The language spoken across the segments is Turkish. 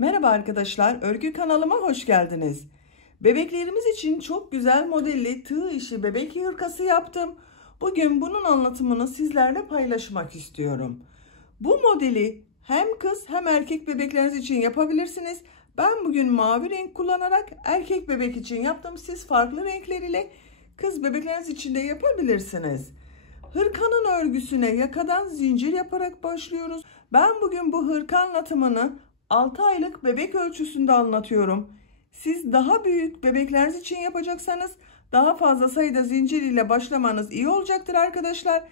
Merhaba arkadaşlar, örgü kanalıma hoş geldiniz. Bebeklerimiz için çok güzel modelli tığ işi bebek hırkası yaptım. Bugün bunun anlatımını sizlerle paylaşmak istiyorum. Bu modeli hem kız hem erkek bebekleriniz için yapabilirsiniz. Ben bugün mavi renk kullanarak erkek bebek için yaptım. Siz farklı renkler ile kız bebekleriniz için de yapabilirsiniz. Hırkanın örgüsüne yakadan zincir yaparak başlıyoruz. Ben bugün bu hırka anlatımını 6 aylık bebek ölçüsünde anlatıyorum. Siz daha büyük bebekleriniz için yapacaksanız daha fazla sayıda zincir ile başlamanız iyi olacaktır arkadaşlar.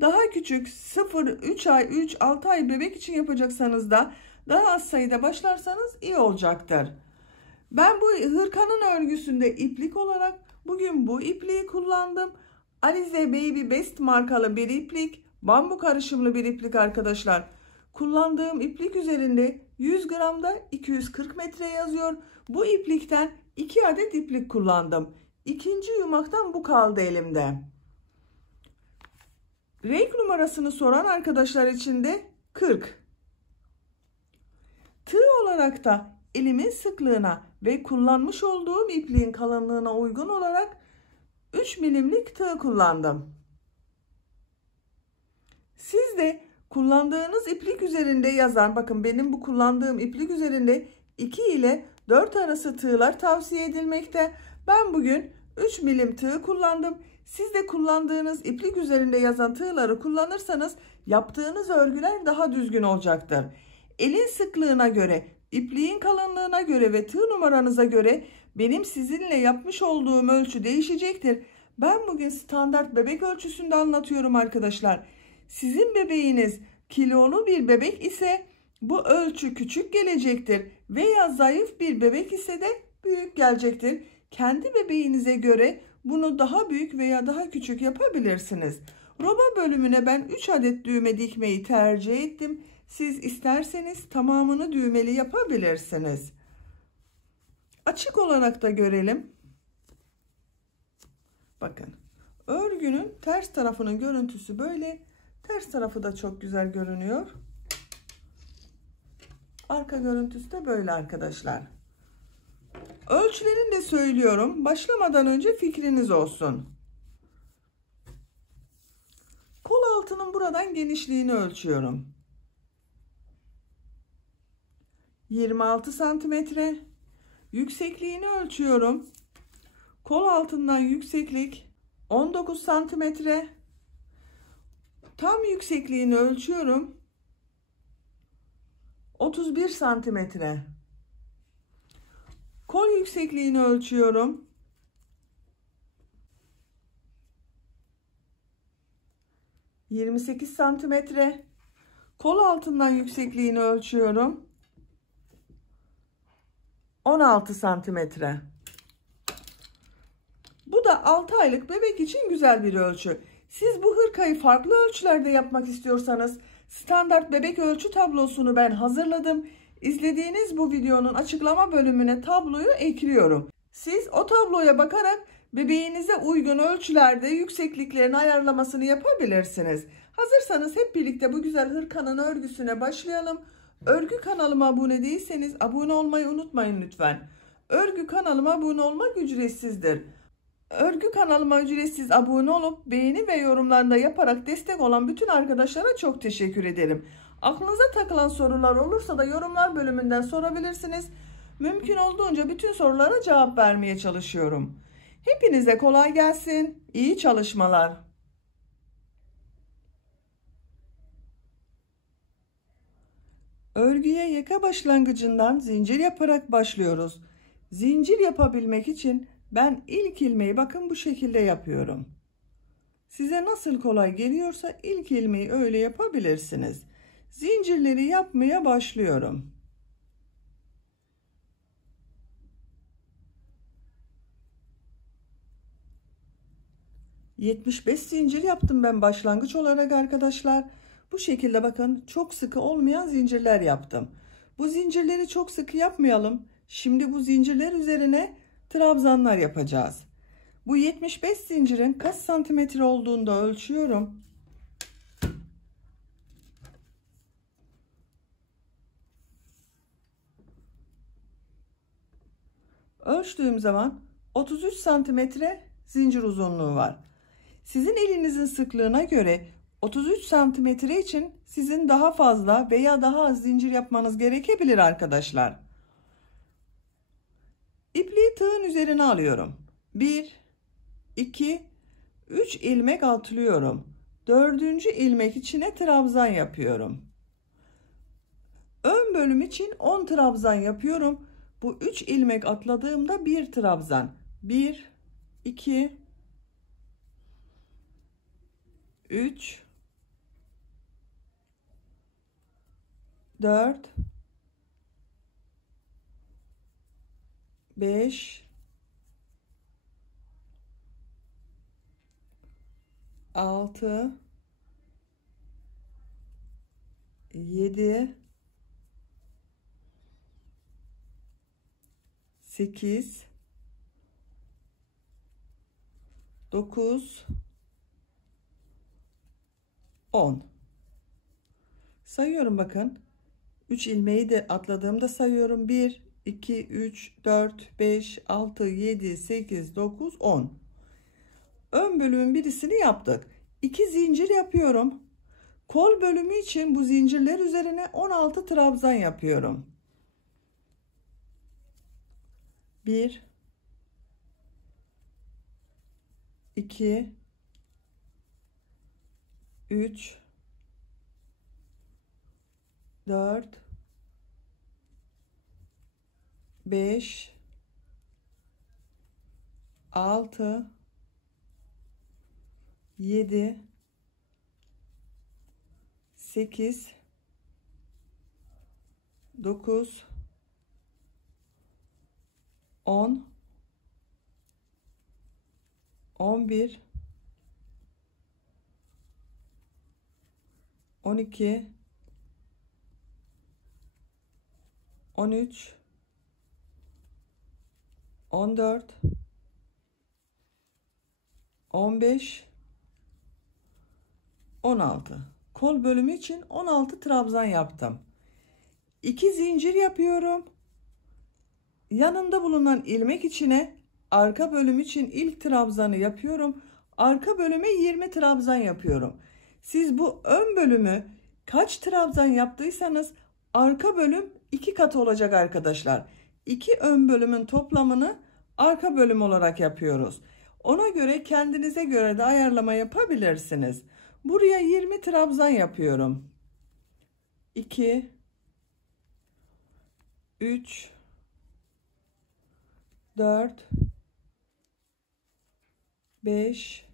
Daha küçük 0, 3 ay, 3, 6 ay bebek için yapacaksanız da daha az sayıda başlarsanız iyi olacaktır. Ben bu hırkanın örgüsünde iplik olarak bugün bu ipliği kullandım. Alize Baby Best markalı bir iplik, bambu karışımlı bir iplik arkadaşlar. Kullandığım iplik üzerinde 100 gramda 240 metre yazıyor. Bu iplikten 2 adet iplik kullandım. İkinci yumaktan bu kaldı elimde. Renk numarasını soran arkadaşlar için de 40. Tığ olarak da elimin sıklığına ve kullanmış olduğum ipliğin kalınlığına uygun olarak 3 milimlik tığ kullandım. Siz de kullandığınız iplik üzerinde yazan, bakın benim bu kullandığım iplik üzerinde 2 ile 4 arası tığlar tavsiye edilmekte. Ben bugün 3 milim tığ kullandım. Siz de kullandığınız iplik üzerinde yazan tığları kullanırsanız yaptığınız örgüler daha düzgün olacaktır. Elin sıklığına göre, ipliğin kalınlığına göre ve tığ numaranıza göre benim sizinle yapmış olduğum ölçü değişecektir. Ben bugün standart bebek ölçüsünde anlatıyorum arkadaşlar. Sizin bebeğiniz kilolu bir bebek ise bu ölçü küçük gelecektir veya zayıf bir bebek ise de büyük gelecektir. Kendi bebeğinize göre bunu daha büyük veya daha küçük yapabilirsiniz. Roba bölümüne ben 3 adet düğme dikmeyi tercih ettim. Siz isterseniz tamamını düğmeli yapabilirsiniz. Açık olarak da görelim. Bakın, örgünün ters tarafının görüntüsü böyle. Ters tarafı da çok güzel görünüyor. Arka görüntüsü de böyle arkadaşlar. Ölçülerini de söylüyorum. Başlamadan önce fikriniz olsun. Kol altının buradan genişliğini ölçüyorum. 26 santimetre. Yüksekliğini ölçüyorum. Kol altından yükseklik 19 santimetre. Tam yüksekliğini ölçüyorum. 31 santimetre. Kol yüksekliğini ölçüyorum. 28 santimetre. Kol altından yüksekliğini ölçüyorum. 16 santimetre. Bu da 6 aylık bebek için güzel bir ölçü. Siz bu hırkayı farklı ölçülerde yapmak istiyorsanız standart bebek ölçü tablosunu ben hazırladım. İzlediğiniz bu videonun açıklama bölümüne tabloyu ekliyorum. Siz o tabloya bakarak bebeğinize uygun ölçülerde yüksekliklerin ayarlamasını yapabilirsiniz. Hazırsanız hep birlikte bu güzel hırkanın örgüsüne başlayalım. Örgü kanalıma abone değilseniz abone olmayı unutmayın lütfen. Örgü kanalıma abone olmak ücretsizdir. Örgü kanalıma ücretsiz abone olup beğeni ve yorumlarında yaparak destek olan bütün arkadaşlara çok teşekkür ederim. Aklınıza takılan sorular olursa da yorumlar bölümünden sorabilirsiniz. Mümkün olduğunca bütün sorulara cevap vermeye çalışıyorum. Hepinize kolay gelsin. İyi çalışmalar. Örgüye yaka başlangıcından zincir yaparak başlıyoruz. Zincir yapabilmek için ben ilk ilmeği bakın bu şekilde yapıyorum. Size nasıl kolay geliyorsa ilk ilmeği öyle yapabilirsiniz. Zincirleri yapmaya başlıyorum. ...75 zincir yaptım ben başlangıç olarak arkadaşlar. Bu şekilde bakın çok sıkı olmayan zincirler yaptım. Bu zincirleri çok sıkı yapmayalım. Şimdi bu zincirler üzerine trabzanlar yapacağız. Bu 75 zincirin kaç santimetre olduğunu da ölçüyorum. Ölçtüğüm zaman 33 santimetre zincir uzunluğu var. Sizin elinizin sıklığına göre 33 santimetre için sizin daha fazla veya daha az zincir yapmanız gerekebilir arkadaşlar. İpliği tığın üzerine alıyorum. 1, 2, 3 ilmek atlıyorum. 4. ilmek içine trabzan yapıyorum. Ön bölüm için 10 trabzan yapıyorum. Bu 3 ilmek atladığımda 1 trabzan. 1, 2, 3, 4, 5, 6, 7, 8, 9, 10. Sayıyorum bakın. 3 ilmeği de atladığımda sayıyorum. 1, 2, 3, 4, 5, 6, 7, 8, 9, 10. Ön bölümün birisini yaptık. 2 zincir yapıyorum. Kol bölümü için bu zincirler üzerine 16 trabzan yapıyorum. 1, 2, 3, 4, 5, 6, 7, 8, 9, 10, 11, 12, 13, 14, 15, 16. Kol bölümü için 16 trabzan yaptım. 2 zincir yapıyorum. Yanında bulunan ilmek içine arka bölüm için ilk trabzanı yapıyorum. Arka bölüme 20 trabzan yapıyorum. Siz bu ön bölümü kaç trabzan yaptıysanız arka bölüm 2 katı olacak arkadaşlar. 2 ön bölümün toplamını arka bölüm olarak yapıyoruz. Ona göre kendinize göre de ayarlama yapabilirsiniz. Buraya 20 trabzan yapıyorum. 2, 3, 4, 5,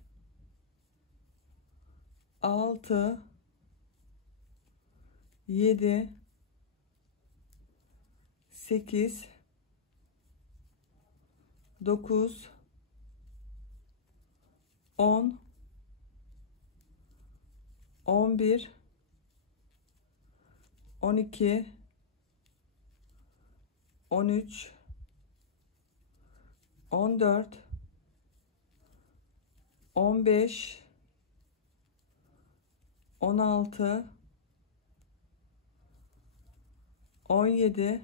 6, 7, 8, 9, 10, 11, 12, 13, 14, 15, 16, 17,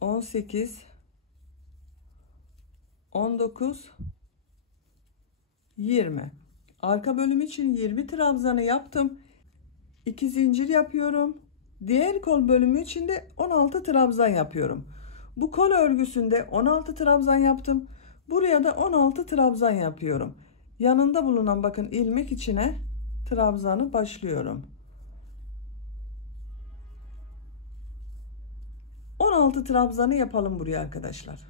18, 19, 20. Arka bölüm için 20 trabzanı yaptım. 2 zincir yapıyorum. Diğer kol bölümü için de 16 trabzan yapıyorum. Bu kol örgüsünde 16 trabzan yaptım. Buraya da 16 trabzan yapıyorum. Yanında bulunan bakın ilmek içine trabzanı başlıyorum. 16 trabzanı yapalım buraya arkadaşlar.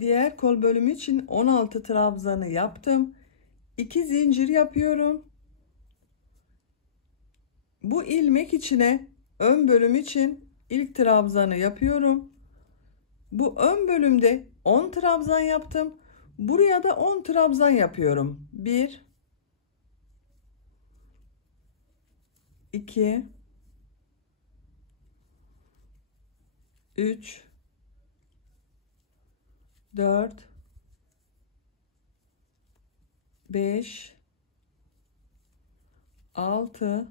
Diğer kol bölümü için 16 trabzanı yaptım. 2 zincir yapıyorum. Bu ilmek içine ön bölüm için ilk trabzanı yapıyorum. Bu ön bölümde 10 trabzan yaptım. Buraya da 10 trabzan yapıyorum. 1, 2, 3, 4, 5, 6,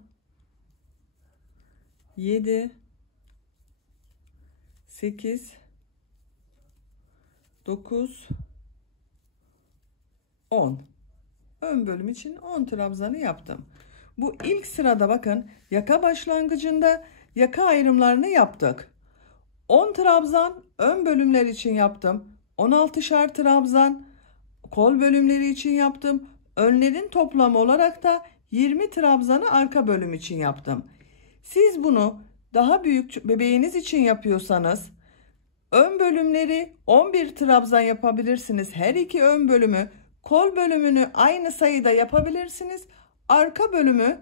7, 8, 9, 10. Ön bölüm için 10 trabzanı yaptım. Bu ilk sırada bakın yaka başlangıcında yaka ayrımlarını yaptık. 10 trabzan ön bölümler için yaptım. 16'şar trabzan kol bölümleri için yaptım. Önlerin toplamı olarak da 20 trabzanı arka bölüm için yaptım. Siz bunu daha büyük bebeğiniz için yapıyorsanız ön bölümleri 11 trabzan yapabilirsiniz. Her iki ön bölümü, kol bölümünü aynı sayıda yapabilirsiniz. Arka bölümü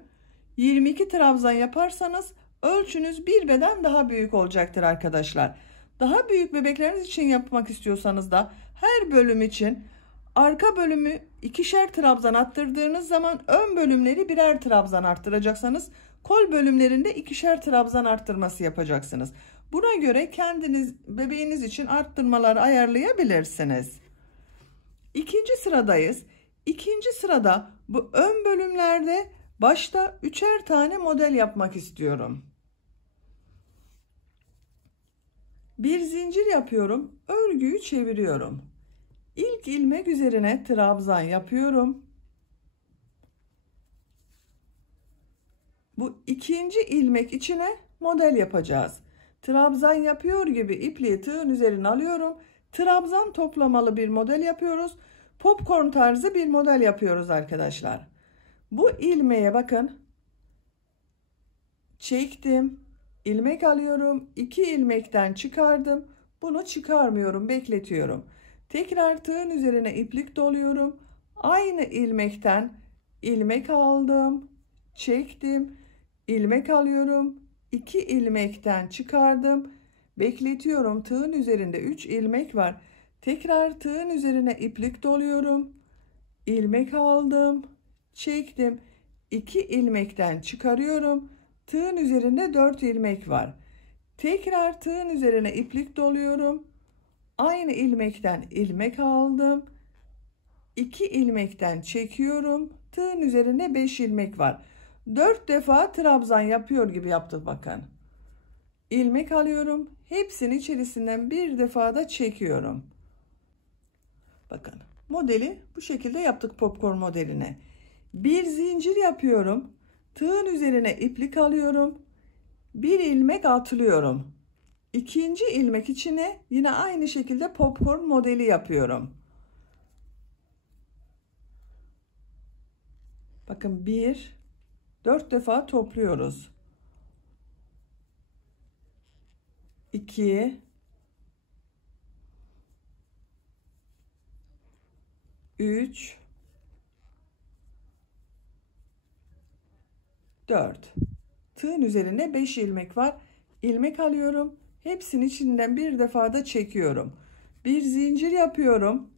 22 trabzan yaparsanız ölçünüz bir beden daha büyük olacaktır arkadaşlar. Daha büyük bebekleriniz için yapmak istiyorsanız da her bölüm için arka bölümü ikişer trabzan arttırdığınız zaman ön bölümleri birer trabzan arttıracaksınız. Kol bölümlerinde ikişer trabzan arttırması yapacaksınız. Buna göre kendiniz bebeğiniz için arttırmaları ayarlayabilirsiniz. İkinci sıradayız. İkinci sırada bu ön bölümlerde başta üçer tane model yapmak istiyorum. Bir zincir yapıyorum. Örgüyü çeviriyorum. İlk ilmek üzerine trabzan yapıyorum. Bu ikinci ilmek içine model yapacağız. Trabzan yapıyor gibi ipliği tığın üzerine alıyorum. Trabzan toplamalı bir model yapıyoruz. Popcorn tarzı bir model yapıyoruz arkadaşlar. Bu ilmeğe bakın. Çektim. İlmek alıyorum. 2 ilmekten çıkardım. Bunu çıkarmıyorum. Bekletiyorum. Tekrar tığın üzerine iplik doluyorum. Aynı ilmekten ilmek aldım. Çektim. İlmek alıyorum. 2 ilmekten çıkardım. Bekletiyorum. Tığın üzerinde 3 ilmek var. Tekrar tığın üzerine iplik doluyorum. İlmek aldım. Çektim. 2 ilmekten çıkarıyorum. Tığın üzerinde 4 ilmek var. Tekrar tığın üzerine iplik doluyorum. Aynı ilmekten ilmek aldım. 2 ilmekten çekiyorum. Tığın üzerinde 5 ilmek var. 4 defa trabzan yapıyor gibi yaptık bakın. İlmek alıyorum. Hepsini içerisinden bir defa da çekiyorum. Bakın modeli bu şekilde yaptık, popcorn modeline. Bir zincir yapıyorum. Tığın üzerine iplik alıyorum. Bir ilmek atlıyorum. İkinci ilmek içine yine aynı şekilde popcorn modeli yapıyorum. Bakın 4 defa topluyoruz. 2 3 4. Tığın üzerine 5 ilmek var. İlmek alıyorum. Hepsinin içinden bir defa da çekiyorum. Bir zincir yapıyorum.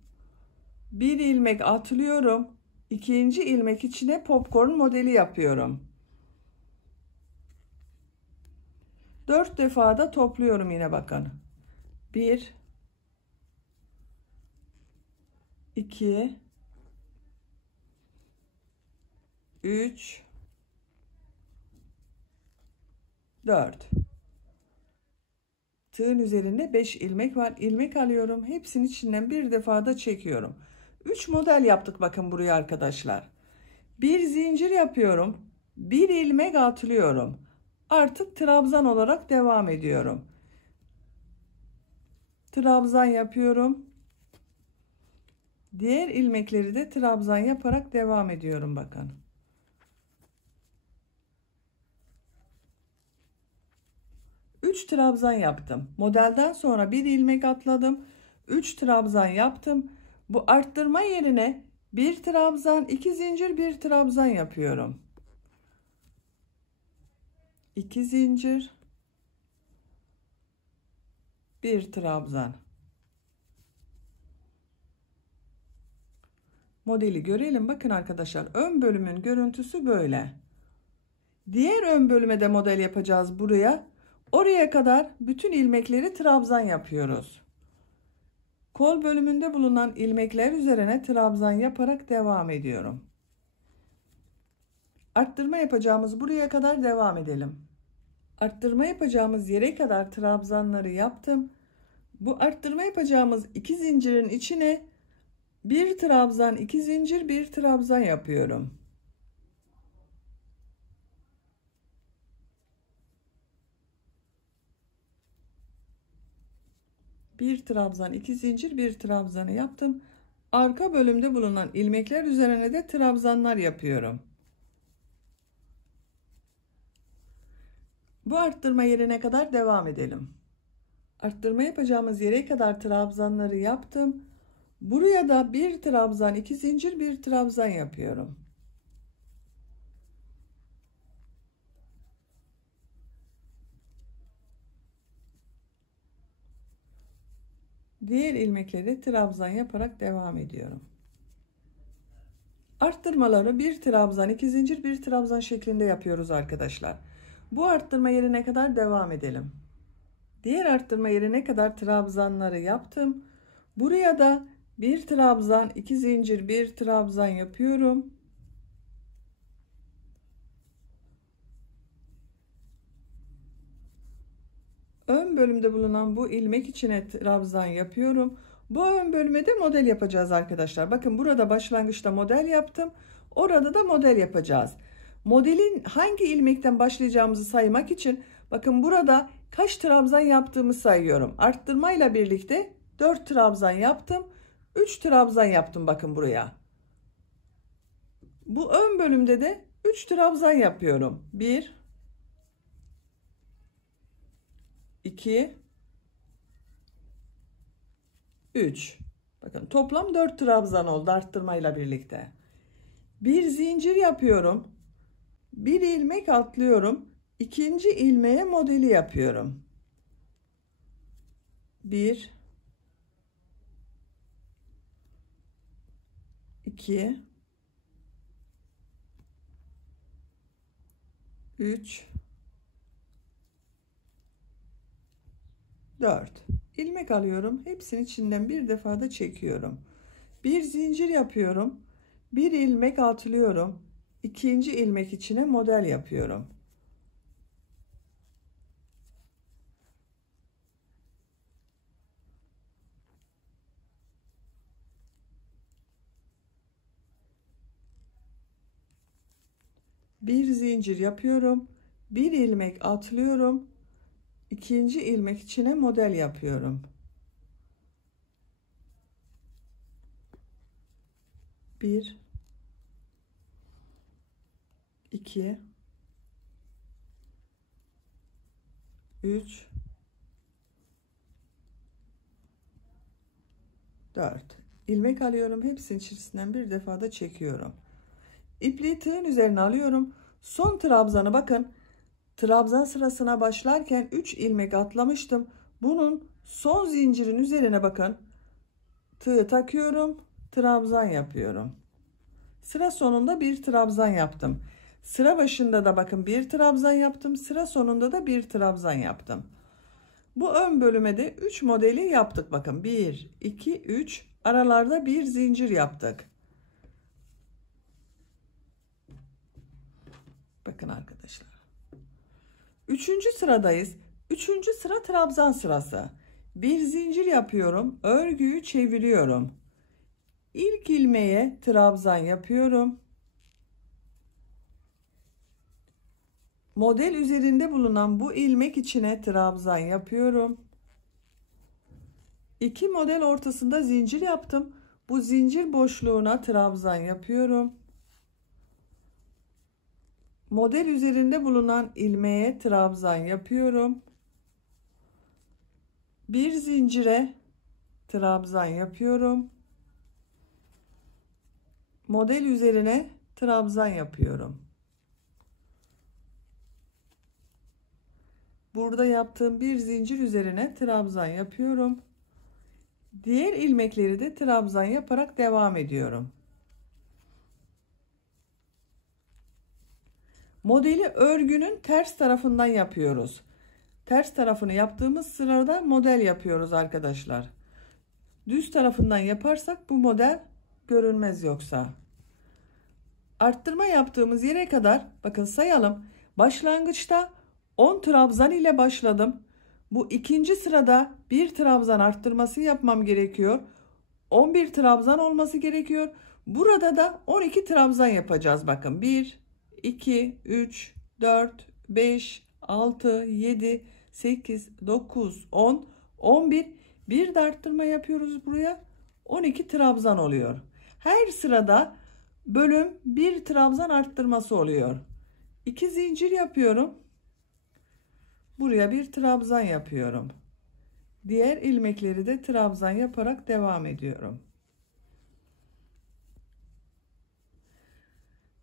Bir ilmek atlıyorum. İkinci ilmek içine popcorn modeli yapıyorum. 4 defa da topluyorum yine bakın. 1 2 3 4. Tığın üzerinde 5 ilmek var. İlmek alıyorum. Hepsinin içinden bir defa da çekiyorum. 3 model yaptık bakın buraya arkadaşlar. Bir zincir yapıyorum. Bir ilmek atlıyorum. Artık trabzan olarak devam ediyorum. Trabzan yapıyorum. Diğer ilmekleri de trabzan yaparak devam ediyorum bakın. Üç trabzan yaptım. Modelden sonra bir ilmek atladım. 3 trabzan yaptım. Bu arttırma yerine bir trabzan, 2 zincir, bir trabzan yapıyorum. 2 zincir, bir trabzan. Modeli görelim. Bakın arkadaşlar, ön bölümün görüntüsü böyle. Diğer ön bölüme de model yapacağız buraya. Oraya kadar bütün ilmekleri trabzan yapıyoruz. Kol bölümünde bulunan ilmekler üzerine trabzan yaparak devam ediyorum. Arttırma yapacağımız buraya kadar devam edelim. Arttırma yapacağımız yere kadar trabzanları yaptım. Bu arttırma yapacağımız 2 zincirin içine bir trabzan, 2 zincir, bir trabzan yapıyorum. Bir trabzan, 2 zincir, bir trabzanı yaptım. Arka bölümde bulunan ilmekler üzerine de trabzanlar yapıyorum. Bu arttırma yerine kadar devam edelim. Arttırma yapacağımız yere kadar trabzanları yaptım. Buraya da bir trabzan, 2 zincir, bir trabzan yapıyorum. Diğer ilmekleri trabzan yaparak devam ediyorum. Arttırmaları bir trabzan, 2 zincir, bir trabzan şeklinde yapıyoruz arkadaşlar. Bu arttırma yerine kadar devam edelim. Diğer arttırma yerine kadar trabzanları yaptım. Buraya da bir trabzan, 2 zincir, bir trabzan yapıyorum. Ön bölümde bulunan bu ilmek içine trabzan yapıyorum. Bu ön bölüme de model yapacağız arkadaşlar. Bakın burada başlangıçta model yaptım. Orada da model yapacağız. Modelin hangi ilmekten başlayacağımızı saymak için bakın burada kaç trabzan yaptığımı sayıyorum. Arttırmayla birlikte 4 trabzan yaptım. 3 trabzan yaptım bakın buraya. Bu ön bölümde de 3 trabzan yapıyorum. 1 2 3. Bakın toplam 4 trabzan oldu arttırmayla birlikte. Bir zincir yapıyorum. Bir ilmek atlıyorum. İkinci ilmeğe modeli yapıyorum. 1 2 3 4 ilmek alıyorum. Hepsinin içinden bir defa da çekiyorum. Bir zincir yapıyorum. Bir ilmek atlıyorum. İkinci ilmek içine model yapıyorum. Bir zincir yapıyorum. Bir ilmek atlıyorum. İkinci ilmek içine model yapıyorum. 1 2 3 4 ilmek alıyorum. Hepsinin içerisinden bir defa da çekiyorum. İpliği tığın üzerine alıyorum. Son trabzanı bakın. Trabzan sırasına başlarken 3 ilmek atlamıştım. Bunun son zincirin üzerine bakın. Tığı takıyorum. Trabzan yapıyorum. Sıra sonunda bir trabzan yaptım. Sıra başında da bakın bir trabzan yaptım. Sıra sonunda da bir trabzan yaptım. Bu ön bölüme de 3 modeli yaptık. Bakın 1, 2, 3 aralarda bir zincir yaptık. Bakın arkadaşlar. 3. sıradayız. 3. sıra trabzan sırası. Bir zincir yapıyorum. Örgüyü çeviriyorum. İlk ilmeğe trabzan yapıyorum. Model üzerinde bulunan bu ilmek içine trabzan yapıyorum. 2 model ortasında zincir yaptım. Bu zincir boşluğuna trabzan yapıyorum. Model üzerinde bulunan ilmeğe trabzan yapıyorum. Bir zincire trabzan yapıyorum. Model üzerine trabzan yapıyorum. Burada yaptığım bir zincir üzerine trabzan yapıyorum. Diğer ilmekleri de trabzan yaparak devam ediyorum. Modeli örgünün ters tarafından yapıyoruz. Ters tarafını yaptığımız sırada model yapıyoruz arkadaşlar. Düz tarafından yaparsak bu model görünmez yoksa. Arttırma yaptığımız yere kadar bakın sayalım. Başlangıçta 10 trabzan ile başladım. Bu ikinci sırada bir trabzan arttırması yapmam gerekiyor. 11 trabzan olması gerekiyor. Burada da 12 trabzan yapacağız. Bakın 1, 2, 3, 4, 5, 6, 7, 8, 9, 10, 11. Bir de arttırma yapıyoruz buraya. 12 trabzan oluyor. Her sırada bölüm bir trabzan arttırması oluyor. 2 zincir yapıyorum. Buraya bir trabzan yapıyorum. Diğer ilmekleri de trabzan yaparak devam ediyorum.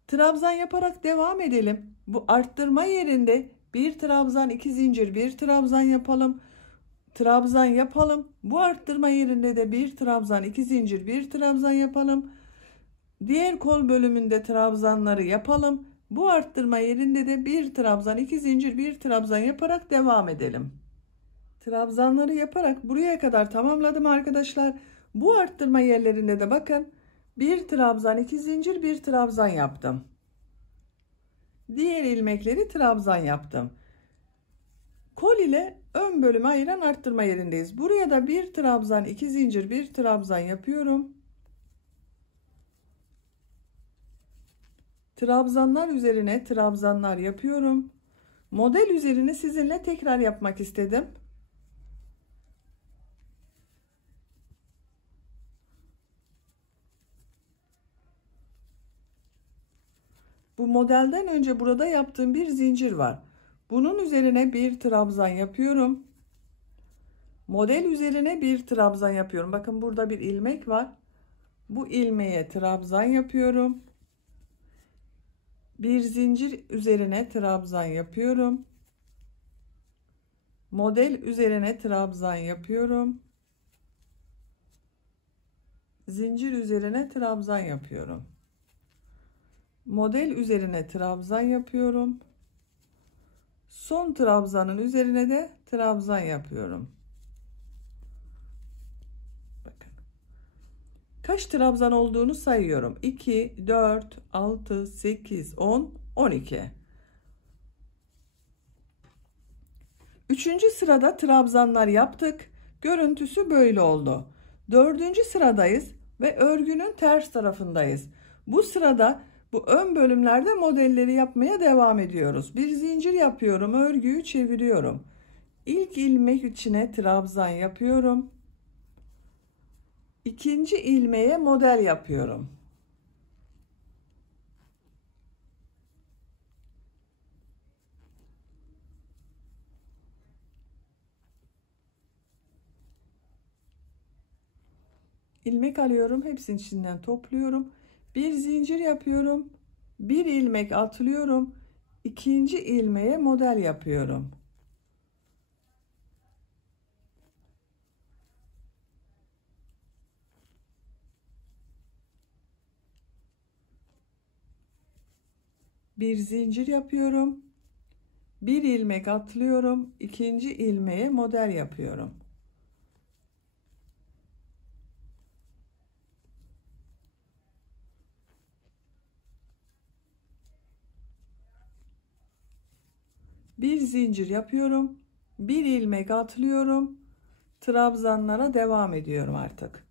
Trabzan yaparak devam edelim. Bu arttırma yerinde bir trabzan, 2 zincir, bir trabzan yapalım. Trabzan yapalım. Bu arttırma yerinde de bir trabzan, 2 zincir, bir trabzan yapalım. Diğer kol bölümünde trabzanları yapalım. Bu arttırma yerinde de bir trabzan, 2 zincir, bir trabzan yaparak devam edelim. Trabzanları yaparak buraya kadar tamamladım arkadaşlar. Bu arttırma yerlerinde de bakın bir trabzan, 2 zincir, bir trabzan yaptım. Diğer ilmekleri trabzan yaptım. Kol ile ön bölümü ayıran arttırma yerindeyiz. Buraya da bir trabzan, 2 zincir, bir trabzan yapıyorum. Trabzanlar üzerine trabzanlar yapıyorum. Model üzerine sizinle tekrar yapmak istedim. Bu modelden önce burada yaptığım bir zincir var. Bunun üzerine bir trabzan yapıyorum. Model üzerine bir trabzan yapıyorum. Bakın burada bir ilmek var. Bu ilmeğe trabzan yapıyorum. Bir zincir üzerine trabzan yapıyorum. Model üzerine trabzan yapıyorum. Zincir üzerine trabzan yapıyorum. Model üzerine trabzan yapıyorum. Son trabzanın üzerine de trabzan yapıyorum. Bakın. Kaç trabzan olduğunu sayıyorum. 2, 4, 6, 8, 10, 12. Üçüncü sırada trabzanlar yaptık. Görüntüsü böyle oldu. Dördüncü sıradayız ve örgünün ters tarafındayız. Bu sırada bu ön bölümlerde modelleri yapmaya devam ediyoruz. Bir zincir yapıyorum, örgüyü çeviriyorum. İlk ilmek içine trabzan yapıyorum. İkinci ilmeğe model yapıyorum. İlmek alıyorum, hepsinin içinden topluyorum. Bir zincir yapıyorum. Bir ilmek atlıyorum. İkinci ilmeğe model yapıyorum. Bir zincir yapıyorum. Bir ilmek atlıyorum. İkinci ilmeğe model yapıyorum. Bir zincir yapıyorum. Bir ilmek atlıyorum. Trabzanlara devam ediyorum artık.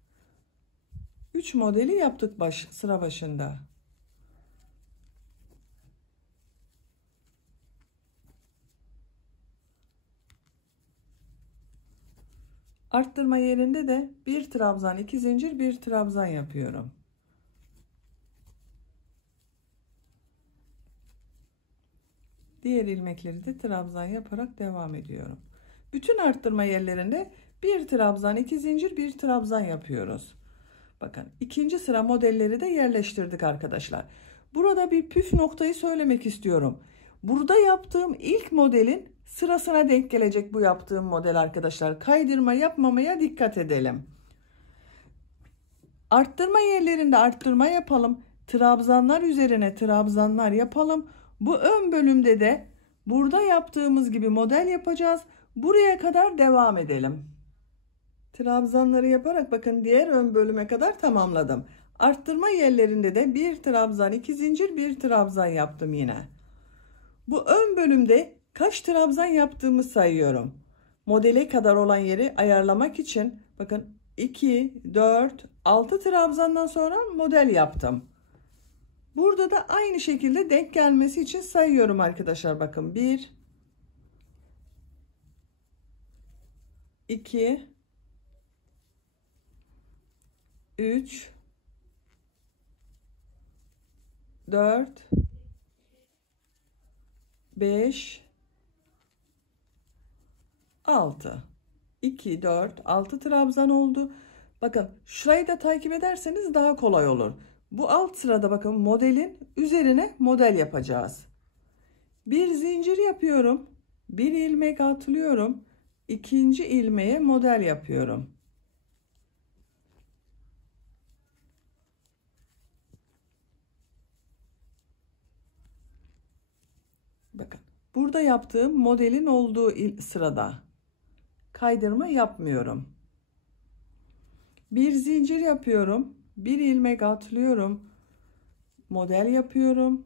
3 modeli yaptık sıra başında. Arttırma yerinde de bir trabzan, 2 zincir, bir trabzan yapıyorum. Diğer ilmekleri de trabzan yaparak devam ediyorum. Bütün arttırma yerlerinde bir trabzan, 2 zincir, bir trabzan yapıyoruz. Bakın ikinci sıra modelleri de yerleştirdik arkadaşlar. Burada bir püf noktayı söylemek istiyorum. Burada yaptığım ilk modelin sırasına denk gelecek bu yaptığım model arkadaşlar. Kaydırma yapmamaya dikkat edelim. Arttırma yerlerinde arttırma yapalım. Trabzanlar üzerine trabzanlar yapalım. Bu ön bölümde de burada yaptığımız gibi model yapacağız. Buraya kadar devam edelim. Trabzanları yaparak bakın diğer ön bölüme kadar tamamladım. Arttırma yerlerinde de bir trabzan, 2 zincir, bir trabzan yaptım yine. Bu ön bölümde kaç trabzan yaptığımı sayıyorum. modele kadar olan yeri ayarlamak için bakın 2, 4, 6 trabzandan sonra model yaptım. Burada da aynı şekilde denk gelmesi için sayıyorum arkadaşlar. Bakın 1, 2, 3, 4, 5, 6. 2, 4, 6 trabzan oldu. Bakın şurayı da takip ederseniz daha kolay olur. Bu alt sırada bakın modelin üzerine model yapacağız. Bir zincir yapıyorum. Bir ilmek atlıyorum. İkinci ilmeğe model yapıyorum. Bakın burada yaptığım modelin olduğu sırada kaydırma yapmıyorum. Bir zincir yapıyorum. Bir ilmek atlıyorum. Model yapıyorum.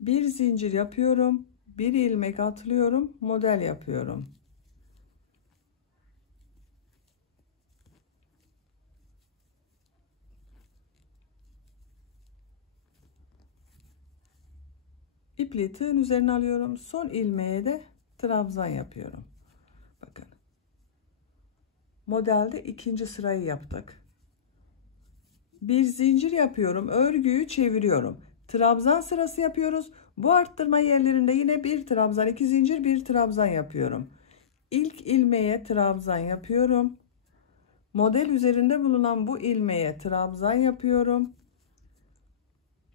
Bir zincir yapıyorum. Bir ilmek atlıyorum. Model yapıyorum. İpliği tığın üzerine alıyorum. Son ilmeğe de trabzan yapıyorum. Bakın. Modelde ikinci sırayı yaptık. Bir zincir yapıyorum. Örgüyü çeviriyorum. Trabzan sırası yapıyoruz. Bu arttırma yerlerinde yine bir trabzan, iki zincir, bir trabzan yapıyorum. İlk ilmeğe trabzan yapıyorum. Model üzerinde bulunan bu ilmeğe trabzan yapıyorum.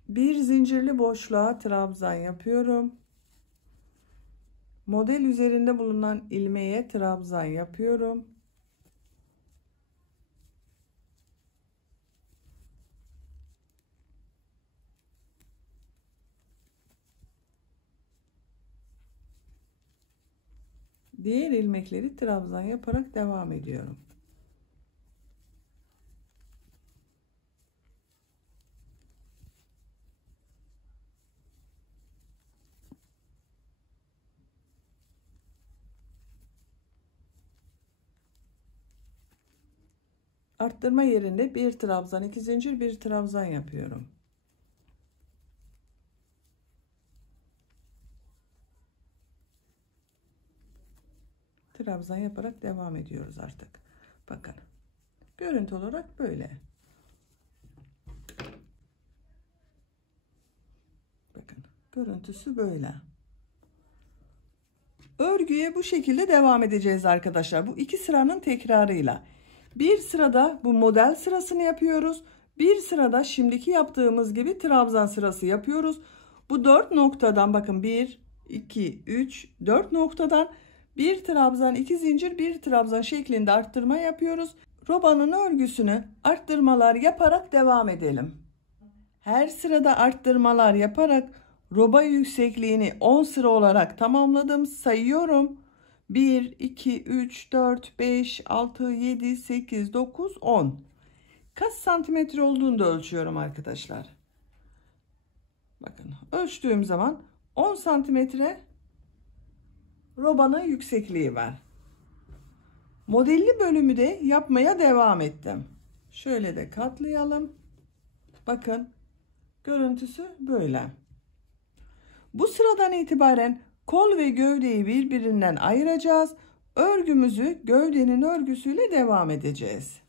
Bir zincirli boşluğa trabzan yapıyorum. Model üzerinde bulunan ilmeğe trabzan yapıyorum. Diğer ilmekleri trabzan yaparak devam ediyorum. Arttırma yerinde bir trabzan, iki zincir, bir trabzan yapıyorum. Trabzan yaparak devam ediyoruz artık. Bakın. Görüntü olarak böyle. Bakın. Görüntüsü böyle. Örgüye bu şekilde devam edeceğiz arkadaşlar. Bu iki sıranın tekrarıyla. Bir sırada bu model sırasını yapıyoruz. Bir sırada şimdiki yaptığımız gibi trabzan sırası yapıyoruz. Bu 4 noktadan bakın 1, 2, 3, 4 noktadan bir trabzan, iki zincir, bir trabzan şeklinde arttırma yapıyoruz. Robanın örgüsünü arttırmalar yaparak devam edelim. Her sırada arttırmalar yaparak roba yüksekliğini 10 sıra olarak tamamladım. Sayıyorum. 1, 2, 3, 4, 5, 6, 7, 8, 9, 10. Kaç santimetre olduğunu da ölçüyorum arkadaşlar. Bakın ölçtüğüm zaman 10 santimetre robanın yüksekliği var. Modelli bölümü de yapmaya devam ettim. Şöyle de katlayalım. Bakın görüntüsü böyle. Bu sıradan itibaren kol ve gövdeyi birbirinden ayıracağız. Örgümüzü gövdenin örgüsüyle devam edeceğiz.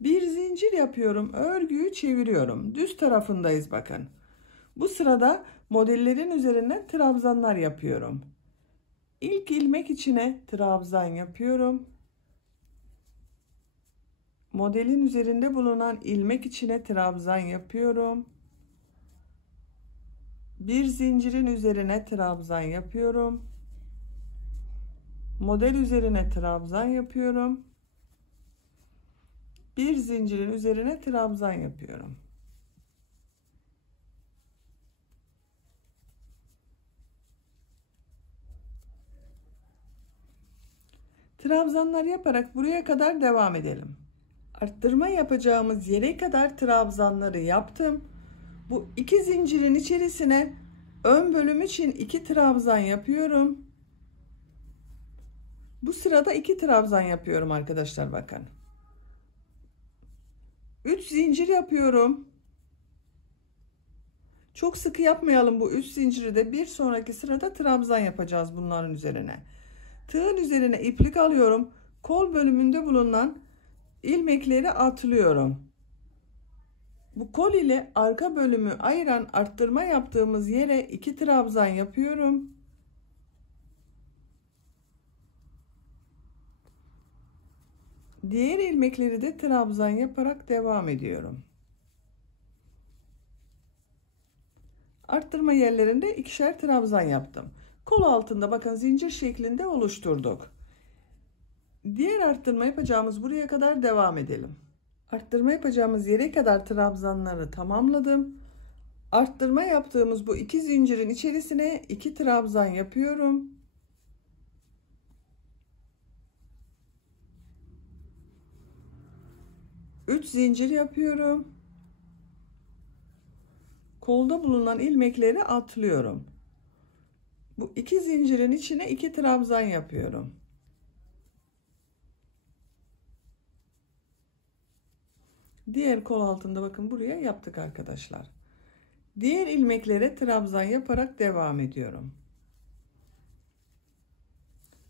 Bir zincir yapıyorum. Örgüyü çeviriyorum. Düz tarafındayız bakın. Bu sırada modellerin üzerinden trabzanlar yapıyorum. İlk ilmek içine trabzan yapıyorum. Modelin üzerinde bulunan ilmek içine trabzan yapıyorum. Bir zincirin üzerine trabzan yapıyorum. Model üzerine trabzan yapıyorum. Bir zincirin üzerine trabzan yapıyorum. Trabzanlar yaparak buraya kadar devam edelim. Arttırma yapacağımız yere kadar trabzanları yaptım. Bu iki zincirin içerisine ön bölüm için 2 trabzan yapıyorum. Bu sırada 2 trabzan yapıyorum arkadaşlar, bakın. 3 zincir yapıyorum. Çok sıkı yapmayalım bu 3 zinciri de, bir sonraki sırada trabzan yapacağız bunların üzerine. Tığın üzerine iplik alıyorum. Kol bölümünde bulunan ilmekleri atlıyorum. Bu kol ile arka bölümü ayıran arttırma yaptığımız yere 2 trabzan yapıyorum. Diğer ilmekleri de trabzan yaparak devam ediyorum. Arttırma yerlerinde ikişer trabzan yaptım. Kol altında bakın zincir şeklinde oluşturduk. Diğer arttırma yapacağımız buraya kadar devam edelim. Arttırma yapacağımız yere kadar trabzanları tamamladım. Arttırma yaptığımız bu iki zincirin içerisine 2 trabzan yapıyorum. Üç zincir yapıyorum. Kolda bulunan ilmekleri atlıyorum. Bu iki zincirin içine 2 trabzan yapıyorum. Diğer kol altında bakın buraya yaptık arkadaşlar. Diğer ilmeklere trabzan yaparak devam ediyorum.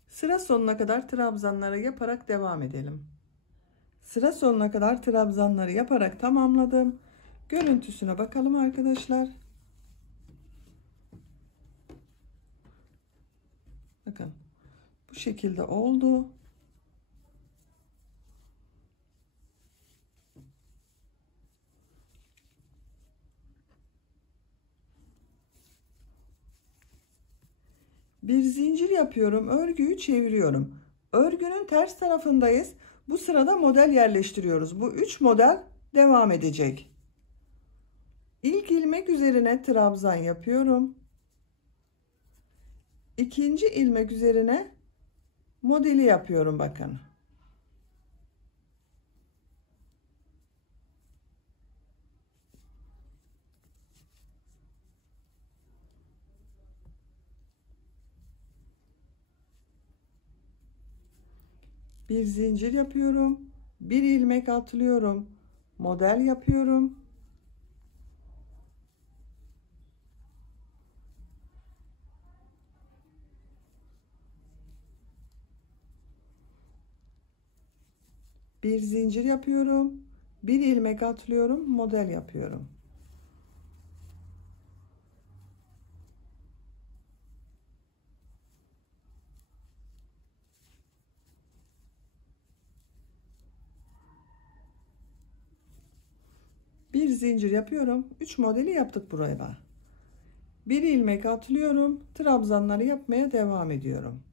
Sıra sonuna kadar trabzanları yaparak devam edelim. Sıra sonuna kadar trabzanları yaparak tamamladım. Görüntüsüne bakalım arkadaşlar. Bakın bu şekilde oldu. Bir zincir yapıyorum, örgüyü çeviriyorum. Örgünün ters tarafındayız. Bu sırada model yerleştiriyoruz. Bu 3 model devam edecek. İlk ilmek üzerine trabzan yapıyorum. İkinci ilmek üzerine modeli yapıyorum bakın. Bir zincir yapıyorum. Bir ilmek atlıyorum. Model yapıyorum. Bir zincir yapıyorum. Bir ilmek atlıyorum. Model yapıyorum. Bir zincir yapıyorum. 3 modeli yaptık buraya da. Bir ilmek atlıyorum. Trabzanları yapmaya devam ediyorum.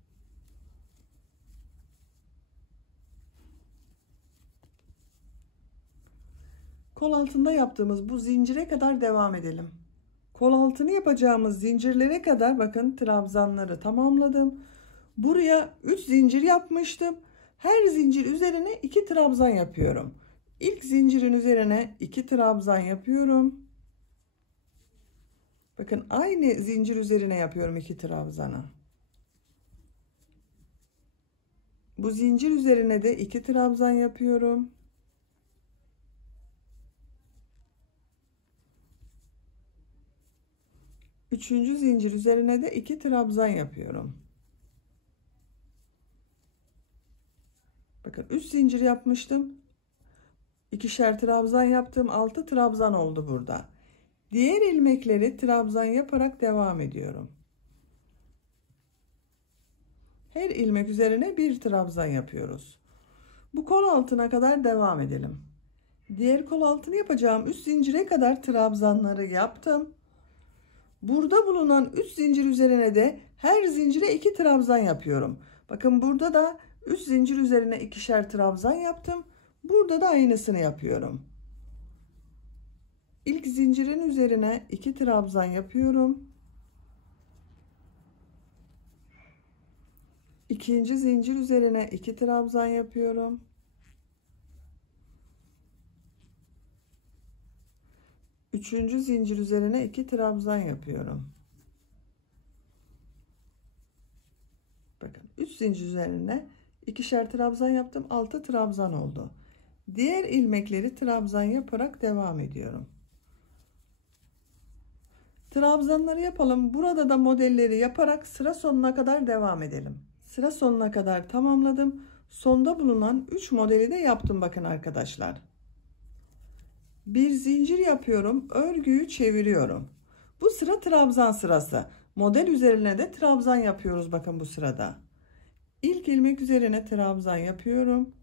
Kol altında yaptığımız bu zincire kadar devam edelim. Kol altını yapacağımız zincirlere kadar bakın trabzanları tamamladım. Buraya 3 zincir yapmıştım. Her zincir üzerine 2 trabzan yapıyorum. İlk zincirin üzerine 2 trabzan yapıyorum. Bakın aynı zincir üzerine yapıyorum 2 trabzanı. Bu zincir üzerine de 2 trabzan yapıyorum. Üçüncü zincir üzerine de 2 trabzan yapıyorum. Bakın 3 zincir yapmıştım. İkişer trabzan yaptım. 6 trabzan oldu burada. Diğer ilmekleri trabzan yaparak devam ediyorum. Her ilmek üzerine bir trabzan yapıyoruz. Bu kol altına kadar devam edelim. Diğer kol altını yapacağım 3 zincire kadar trabzanları yaptım. Burada bulunan 3 zincir üzerine de her zincire 2 trabzan yapıyorum. Bakın burada da 3 zincir üzerine ikişer trabzan yaptım. Burada da aynısını yapıyorum. İlk zincirin üzerine 2 trabzan yapıyorum. İkinci zincir üzerine 2 trabzan yapıyorum. Üçüncü zincir üzerine 2 trabzan yapıyorum. Bakın 3 zincir üzerine ikişer trabzan yaptım. 6 trabzan oldu. Diğer ilmekleri trabzan yaparak devam ediyorum. Trabzanları yapalım. Burada da modelleri yaparak sıra sonuna kadar devam edelim. Sıra sonuna kadar tamamladım. Sonda bulunan 3 modeli de yaptım bakın arkadaşlar. Bir zincir yapıyorum. Örgüyü çeviriyorum. Bu sıra trabzan sırası. Model üzerine de trabzan yapıyoruz bakın bu sırada. İlk ilmek üzerine trabzan yapıyorum.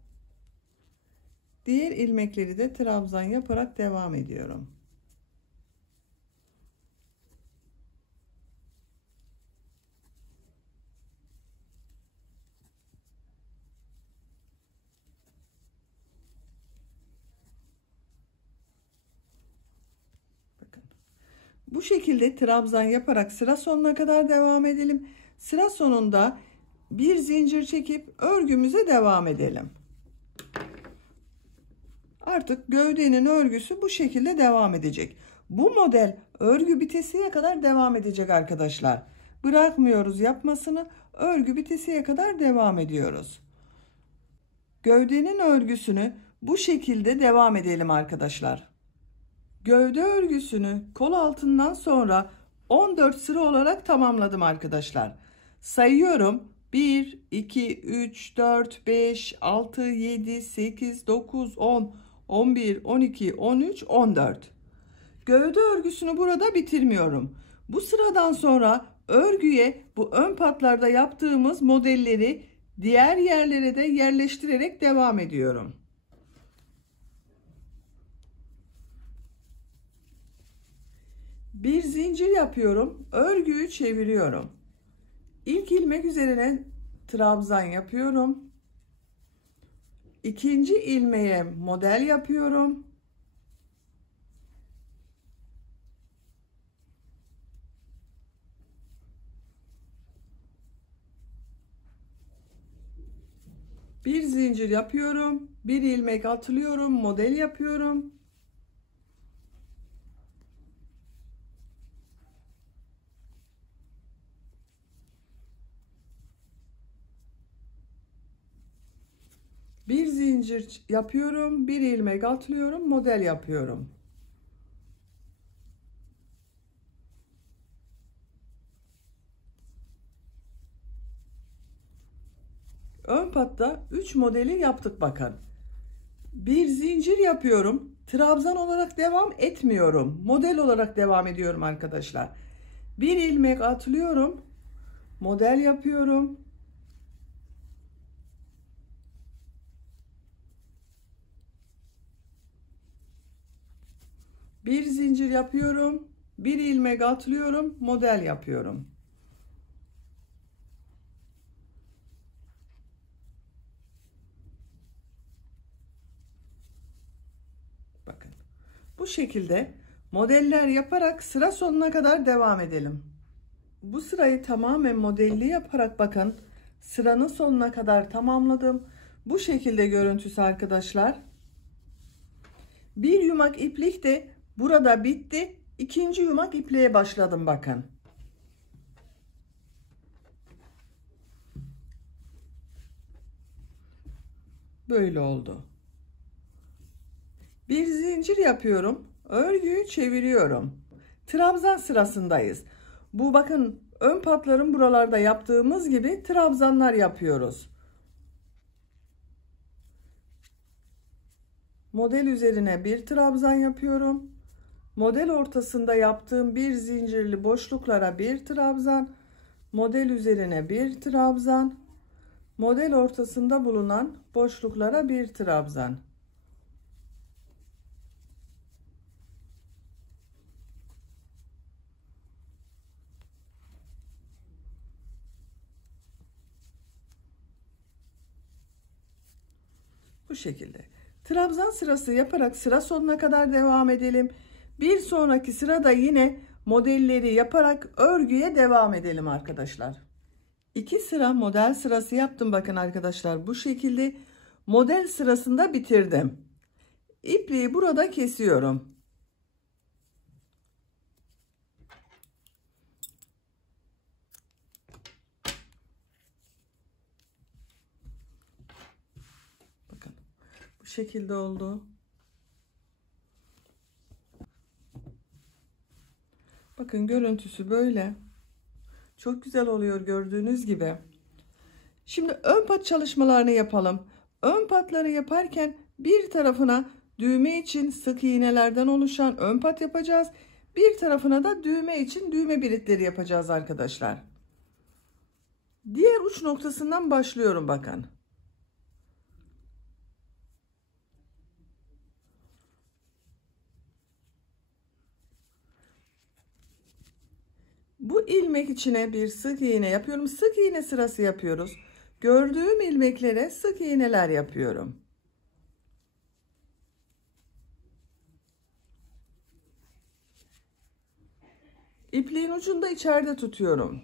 Diğer ilmekleri de trabzan yaparak devam ediyorum. Bakın. Bu şekilde trabzan yaparak sıra sonuna kadar devam edelim. Sıra sonunda bir zincir çekip örgümüze devam edelim. Artık gövdenin örgüsü bu şekilde devam edecek. Bu model örgü bitesiye kadar devam edecek arkadaşlar. Bırakmıyoruz yapmasını. Örgü bitesiye kadar devam ediyoruz. Gövdenin örgüsünü bu şekilde devam edelim arkadaşlar. Gövde örgüsünü kol altından sonra 14 sıra olarak tamamladım arkadaşlar. Sayıyorum. 1, 2, 3, 4, 5, 6, 7, 8, 9, 10, 11, 12, 13, 14. Gövde örgüsünü burada bitirmiyorum. Bu sıradan sonra örgüye bu ön patlarda yaptığımız modelleri diğer yerlere de yerleştirerek devam ediyorum. Bir zincir yapıyorum. Örgüyü çeviriyorum. İlk ilmek üzerine trabzan yapıyorum. İkinci ilmeğe model yapıyorum. Bir zincir yapıyorum. Bir ilmek atlıyorum. Model yapıyorum. Bir zincir yapıyorum. Bir ilmek atlıyorum. Model yapıyorum. Ön patta 3 modeli yaptık bakın. Bir zincir yapıyorum. Trabzan olarak devam etmiyorum. Model olarak devam ediyorum arkadaşlar. Bir ilmek atlıyorum. Model yapıyorum. Bir zincir yapıyorum. Bir ilmek atlıyorum. Model yapıyorum. Bakın. Bu şekilde modeller yaparak sıra sonuna kadar devam edelim. Bu sırayı tamamen modelli yaparak bakın sıranın sonuna kadar tamamladım. Bu şekilde görüntüsü arkadaşlar. Bir yumak iplik de burada bitti. İkinci yumak ipliğe başladım bakın. Böyle oldu. Bir zincir yapıyorum. Örgüyü çeviriyorum. Trabzan sırasındayız. Bu bakın ön patların buralarda yaptığımız gibi trabzanlar yapıyoruz. Model üzerine bir trabzan yapıyorum. Model ortasında yaptığım bir zincirli boşluklara bir trabzan. Model üzerine bir trabzan. Model ortasında bulunan boşluklara bir trabzan. Bu şekilde. Trabzan sırası yaparak sıra sonuna kadar devam edelim. Bir sonraki sırada yine modelleri yaparak örgüye devam edelim arkadaşlar. 2 sıra model sırası yaptım bakın arkadaşlar. Bu şekilde model sırasında bitirdim. İpliği burada kesiyorum. şekilde oldu. Bakın görüntüsü böyle. Çok güzel oluyor gördüğünüz gibi. Şimdi ön pat çalışmalarını yapalım. Ön patları yaparken bir tarafına düğme için sık iğnelerden oluşan ön pat yapacağız. Bir tarafına da düğme için düğme biritleri yapacağız arkadaşlar. Diğer uç noktasından başlıyorum bakın. Bu ilmek içine bir sık iğne yapıyorum. Sık iğne sırası yapıyoruz. Gördüğüm ilmeklere sık iğneler yapıyorum. İpliğin ucunu da içeride tutuyorum.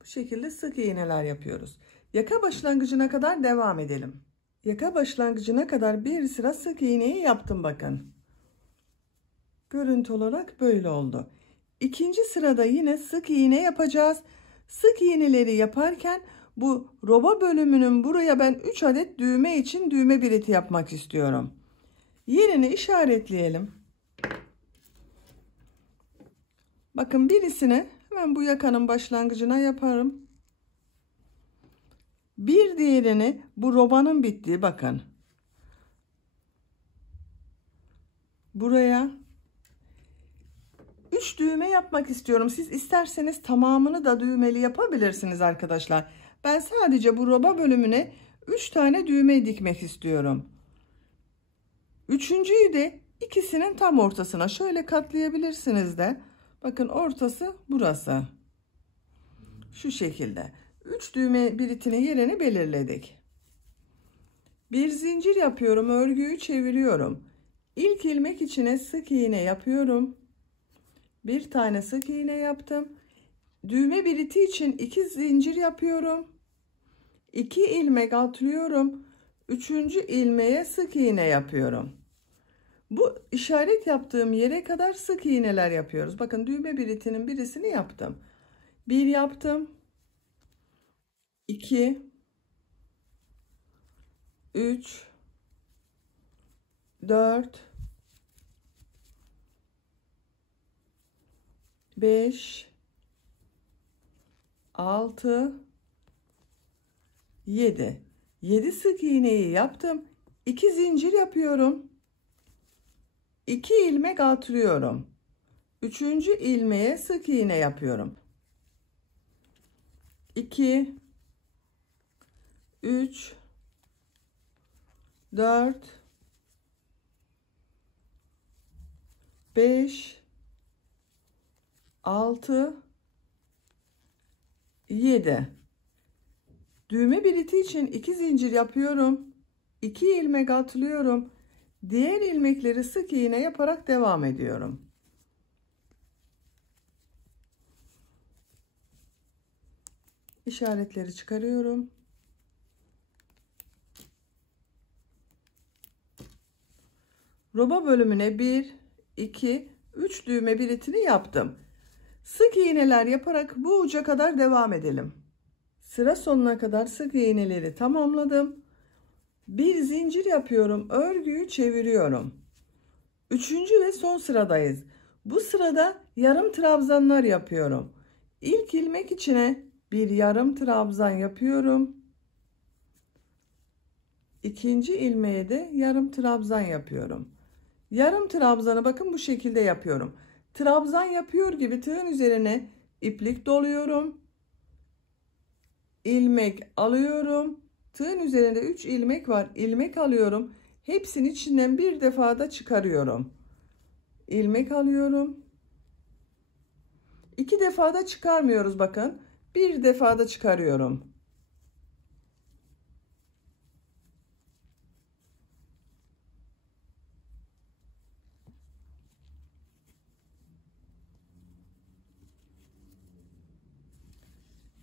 Bu şekilde sık iğneler yapıyoruz. Yaka başlangıcına kadar devam edelim. Yaka başlangıcına kadar bir sıra sık iğneyi yaptım bakın. Görüntü olarak böyle oldu. İkinci sırada yine sık iğne yapacağız. Sık iğneleri yaparken bu roba bölümünün buraya ben 3 adet düğme için düğme biriti yapmak istiyorum. Yerini işaretleyelim. Bakın birisini hemen bu yakanın başlangıcına yaparım. Bir diğerini bu robanın bittiği bakın. Buraya 3 düğme yapmak istiyorum. Siz isterseniz tamamını da düğmeli yapabilirsiniz arkadaşlar. Ben sadece bu roba bölümüne 3 tane düğme dikmek istiyorum. Üçüncüyü de ikisinin tam ortasına şöyle katlayabilirsiniz de. Bakın ortası burası. Şu şekilde. 3 düğme biritinin yerini belirledik. Bir zincir yapıyorum. Örgüyü çeviriyorum. İlk ilmek içine sık iğne yapıyorum. Bir tane sık iğne yaptım. Düğme biriti için 2 zincir yapıyorum. 2 ilmek atlıyorum. 3. ilmeğe sık iğne yapıyorum. Bu işaret yaptığım yere kadar sık iğneler yapıyoruz. Bakın düğme biritinin birisini yaptım. 1 yaptım. 2 3 4 5 6 7 sık iğneyi yaptım. 2 zincir yapıyorum. 2 ilmek artırıyorum. 3. ilmeğe sık iğne yapıyorum. 2 3 4 5 6 7 düğme biriti için 2 zincir yapıyorum. 2 ilmek atlıyorum. Diğer ilmekleri sık iğne yaparak devam ediyorum. İşaretleri çıkarıyorum. Roba bölümüne 1 2 3 düğme biritini yaptım. Sık iğneler yaparak bu uca kadar devam edelim. Sıra sonuna kadar sık iğneleri tamamladım. Bir zincir yapıyorum. Örgüyü çeviriyorum. 3. ve son sıradayız. Bu sırada yarım trabzanlar yapıyorum. İlk ilmek içine bir yarım trabzan yapıyorum. İkinci ilmeğe de yarım trabzan yapıyorum. Yarım trabzanı bakın bu şekilde yapıyorum. Trabzan yapıyor gibi tığın üzerine iplik doluyorum. İlmek alıyorum. Tığın üzerinde 3 ilmek var. İlmek alıyorum. Hepsinin içinden bir defada çıkarıyorum. İlmek alıyorum. 2 defada çıkarmıyoruz bakın. Bir defada çıkarıyorum.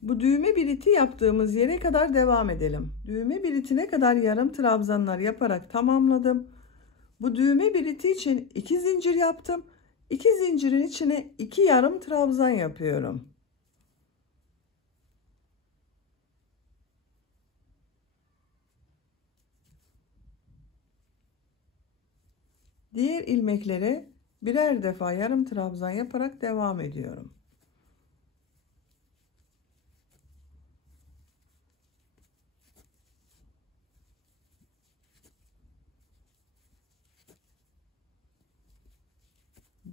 Bu düğme biriti yaptığımız yere kadar devam edelim. Düğme biritine kadar yarım trabzanlar yaparak tamamladım. Bu düğme biriti için 2 zincir yaptım. İki zincirin içine 2 yarım trabzan yapıyorum. Diğer ilmeklere birer defa yarım trabzan yaparak devam ediyorum.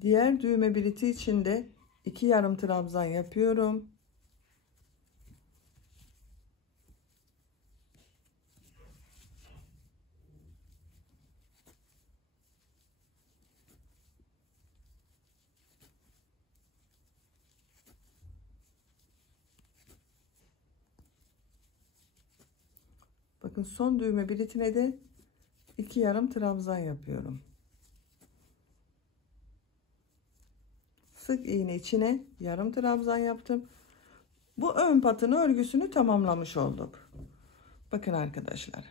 Diğer düğme biliti için de 2 yarım trabzan yapıyorum. Bakın son düğme bilitine de 2 yarım trabzan yapıyorum. Sık iğne içine yarım trabzan yaptım. Bu ön patını örgüsünü tamamlamış olduk. Bakın arkadaşlar.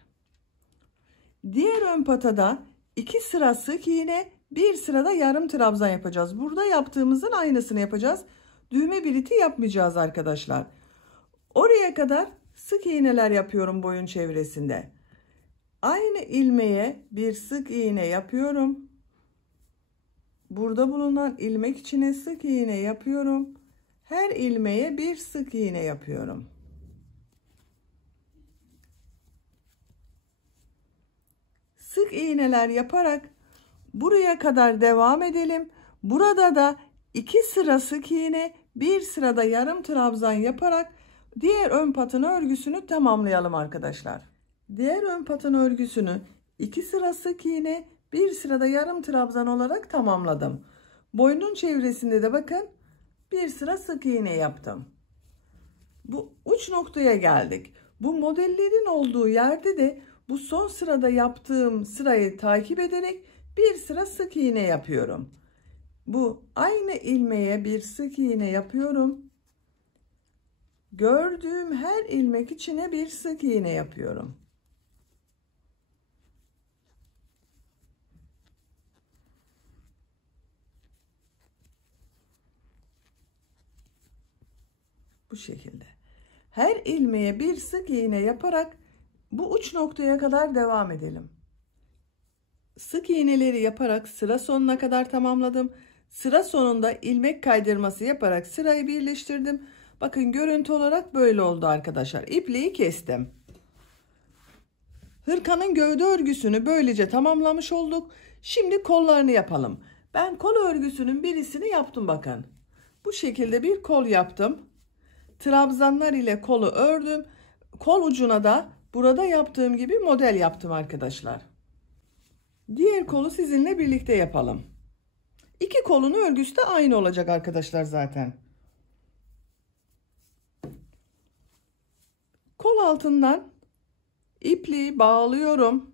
Diğer ön patada 2 sıra sık iğne, bir sırada yarım trabzan yapacağız. Burada yaptığımızın aynısını yapacağız. Düğme biliti yapmayacağız arkadaşlar. Oraya kadar sık iğneler yapıyorum boyun çevresinde. Aynı ilmeğe bir sık iğne yapıyorum. Burada bulunan ilmek içine sık iğne yapıyorum. Her ilmeğe bir sık iğne yapıyorum. Sık iğneler yaparak buraya kadar devam edelim. Burada da 2 sıra sık iğne, bir sırada yarım trabzan yaparak diğer ön patın örgüsünü tamamlayalım arkadaşlar. Diğer ön patın örgüsünü 2 sıra sık iğne, bir sırada yarım trabzan olarak tamamladım. Boynun çevresinde de bakın bir sıra sık iğne yaptım. Bu uç noktaya geldik. Bu modellerin olduğu yerde de bu son sırada yaptığım sırayı takip ederek bir sıra sık iğne yapıyorum. Bu aynı ilmeğe bir sık iğne yapıyorum. Gördüğüm her ilmek içine bir sık iğne yapıyorum. Bu şekilde. Her ilmeğe bir sık iğne yaparak bu uç noktaya kadar devam edelim. Sık iğneleri yaparak sıra sonuna kadar tamamladım. Sıra sonunda ilmek kaydırması yaparak sırayı birleştirdim. Bakın görüntü olarak böyle oldu arkadaşlar. İpliği kestim. Hırkanın gövde örgüsünü böylece tamamlamış olduk. Şimdi kollarını yapalım. Ben kol örgüsünün birisini yaptım bakın. Bu şekilde bir kol yaptım. Trabzanlar ile kolu ördüm. Kol ucuna da burada yaptığım gibi model yaptım arkadaşlar. Diğer kolu sizinle birlikte yapalım. İki kolun örgüsü de aynı olacak arkadaşlar zaten. Kol altından ipliği bağlıyorum.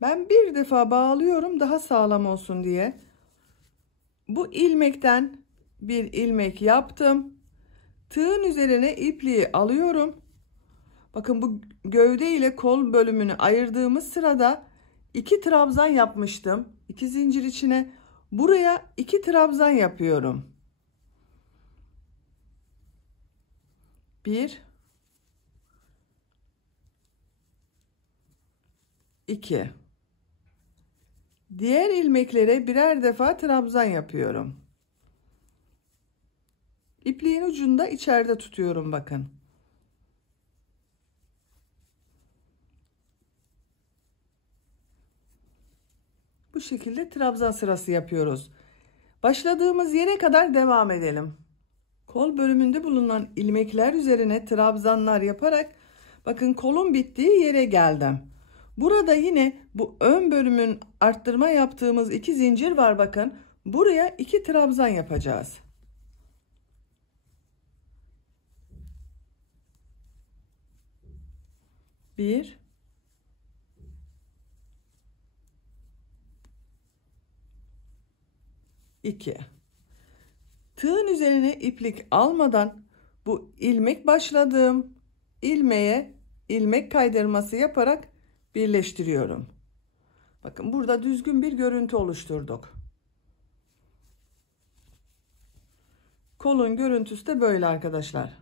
Ben bir defa bağlıyorum daha sağlam olsun diye. Bu ilmekten bir ilmek yaptım. Tığın üzerine ipliği alıyorum. Bakın bu gövde ile kol bölümünü ayırdığımız sırada 2 trabzan yapmıştım. 2 zincir içine buraya 2 trabzan yapıyorum. 1 2. Diğer ilmeklere birer defa trabzan yapıyorum. İpliğin ucunu da içeride tutuyorum bakın. Bu şekilde trabzan sırası yapıyoruz. Başladığımız yere kadar devam edelim. Kol bölümünde bulunan ilmekler üzerine trabzanlar yaparak bakın kolun bittiği yere geldim. Burada yine bu ön bölümün arttırma yaptığımız 2 zincir var bakın. Buraya 2 trabzan yapacağız. Bir, 2. Tığın üzerine iplik almadan bu ilmek başladığım ilmeğe ilmek kaydırması yaparak birleştiriyorum. Bakın burada düzgün bir görüntü oluşturduk. Kolun görüntüsü de böyle arkadaşlar.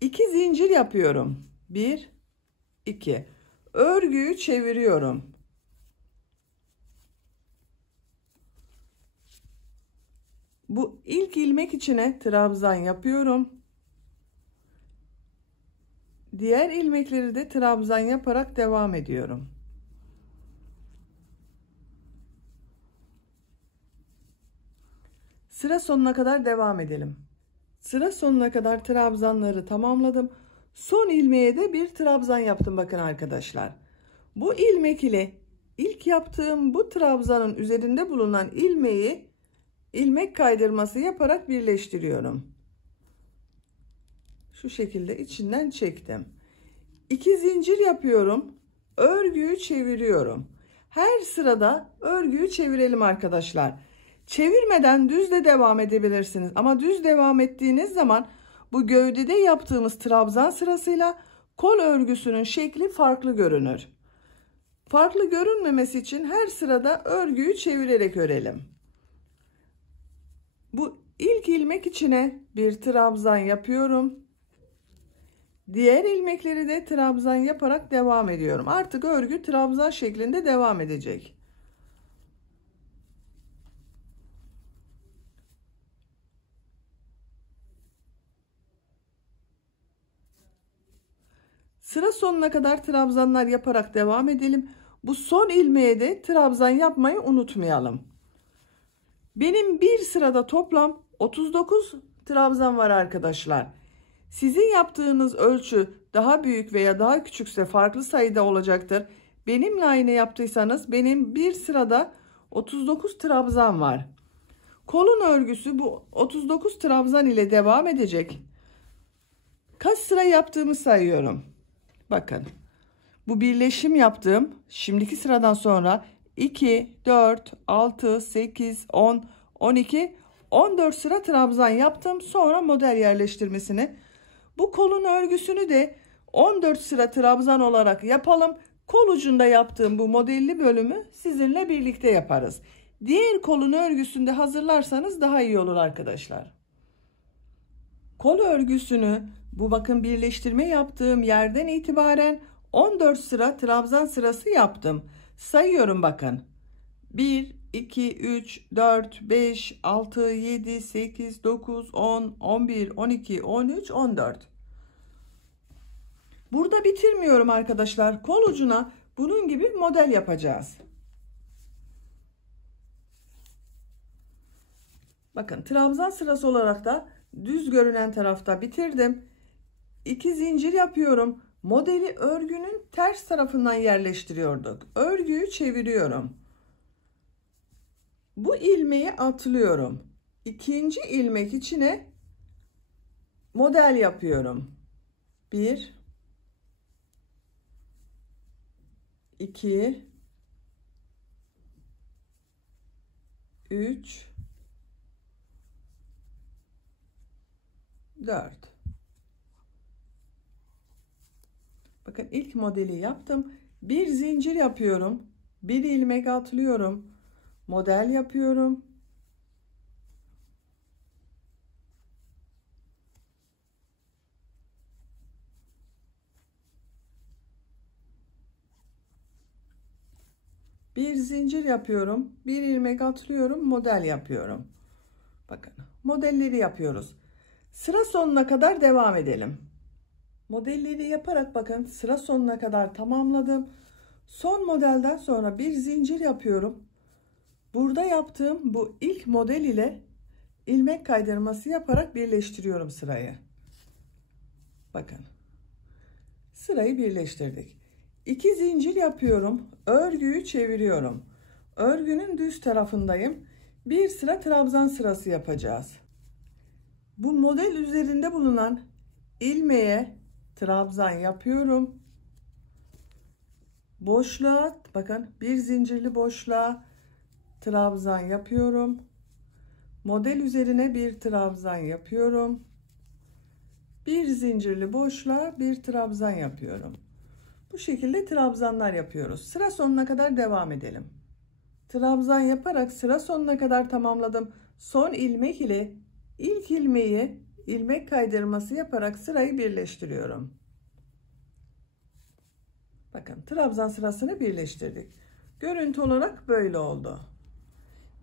2 zincir yapıyorum. 1, 2. Örgüyü çeviriyorum. Bu ilk ilmek içine trabzan yapıyorum. Diğer ilmekleri de trabzan yaparak devam ediyorum. Sıra sonuna kadar devam edelim. Sıra sonuna kadar trabzanları tamamladım. Son ilmeğe de bir trabzan yaptım bakın arkadaşlar. Bu ilmek ile ilk yaptığım bu trabzanın üzerinde bulunan ilmeği ilmek kaydırması yaparak birleştiriyorum. Şu şekilde içinden çektim. 2 zincir yapıyorum. Örgüyü çeviriyorum. Her sırada örgüyü çevirelim arkadaşlar. Çevirmeden düz de devam edebilirsiniz. Ama düz devam ettiğiniz zaman bu gövdede yaptığımız trabzan sırasıyla kol örgüsünün şekli farklı görünür. Farklı görünmemesi için her sırada örgüyü çevirerek örelim. Bu ilk ilmek içine bir trabzan yapıyorum. Diğer ilmekleri de trabzan yaparak devam ediyorum. Artık örgü trabzan şeklinde devam edecek. Sıra sonuna kadar trabzanlar yaparak devam edelim. Bu son ilmeğe de trabzan yapmayı unutmayalım. Benim bir sırada toplam 39 trabzan var arkadaşlar. Sizin yaptığınız ölçü daha büyük veya daha küçükse farklı sayıda olacaktır. Benimle aynı yaptıysanız benim bir sırada 39 trabzan var. Kolun örgüsü bu 39 trabzan ile devam edecek. Kaç sıra yaptığımı sayıyorum. Bakın. Bu birleşim yaptığım şimdiki sıradan sonra 2, 4, 6, 8, 10, 12, 14 sıra trabzan yaptım. Sonra model yerleştirmesini. Bu kolun örgüsünü de 14 sıra trabzan olarak yapalım. Kol ucunda yaptığım bu modelli bölümü sizinle birlikte yaparız. Diğer kolun örgüsünde hazırlarsanız daha iyi olur arkadaşlar. Kol örgüsünü bu bakın birleştirme yaptığım yerden itibaren 14 sıra trabzan sırası yaptım. Sayıyorum bakın. 1, 2, 3, 4, 5, 6, 7, 8, 9, 10, 11, 12, 13, 14. Burada bitirmiyorum arkadaşlar. Kol ucuna bunun gibi model yapacağız. Bakın trabzan sırası olarak da düz görünen tarafta bitirdim. 2 zincir yapıyorum. Modeli örgünün ters tarafından yerleştiriyorduk. Örgüyü çeviriyorum. Bu ilmeği atlıyorum. İkinci ilmek içine model yapıyorum. 1, 2, 3, 4. Bakın ilk modeli yaptım. Bir zincir yapıyorum. Bir ilmek atlıyorum. Model yapıyorum. Bir zincir yapıyorum. Bir ilmek atlıyorum. Model yapıyorum. Bakın modelleri yapıyoruz. Sıra sonuna kadar devam edelim. Modelleri yaparak bakın sıra sonuna kadar tamamladım. Son modelden sonra bir zincir yapıyorum. Burada yaptığım bu ilk model ile ilmek kaydırması yaparak birleştiriyorum sırayı. Bakın. Sırayı birleştirdik. 2 zincir yapıyorum. Örgüyü çeviriyorum. Örgünün düz tarafındayım. Bir sıra trabzan sırası yapacağız. Bu model üzerinde bulunan ilmeğe trabzan yapıyorum. Boşluğa bakın bir zincirli boşluğa trabzan yapıyorum. Model üzerine bir trabzan yapıyorum. Bir zincirli boşluğa bir trabzan yapıyorum. Bu şekilde trabzanlar yapıyoruz. Sıra sonuna kadar devam edelim. Trabzan yaparak sıra sonuna kadar tamamladım. Son ilmek ile ilk ilmeği ilmek kaydırması yaparak sırayı birleştiriyorum. Bakın trabzan sırasını birleştirdik. Görüntü olarak böyle oldu.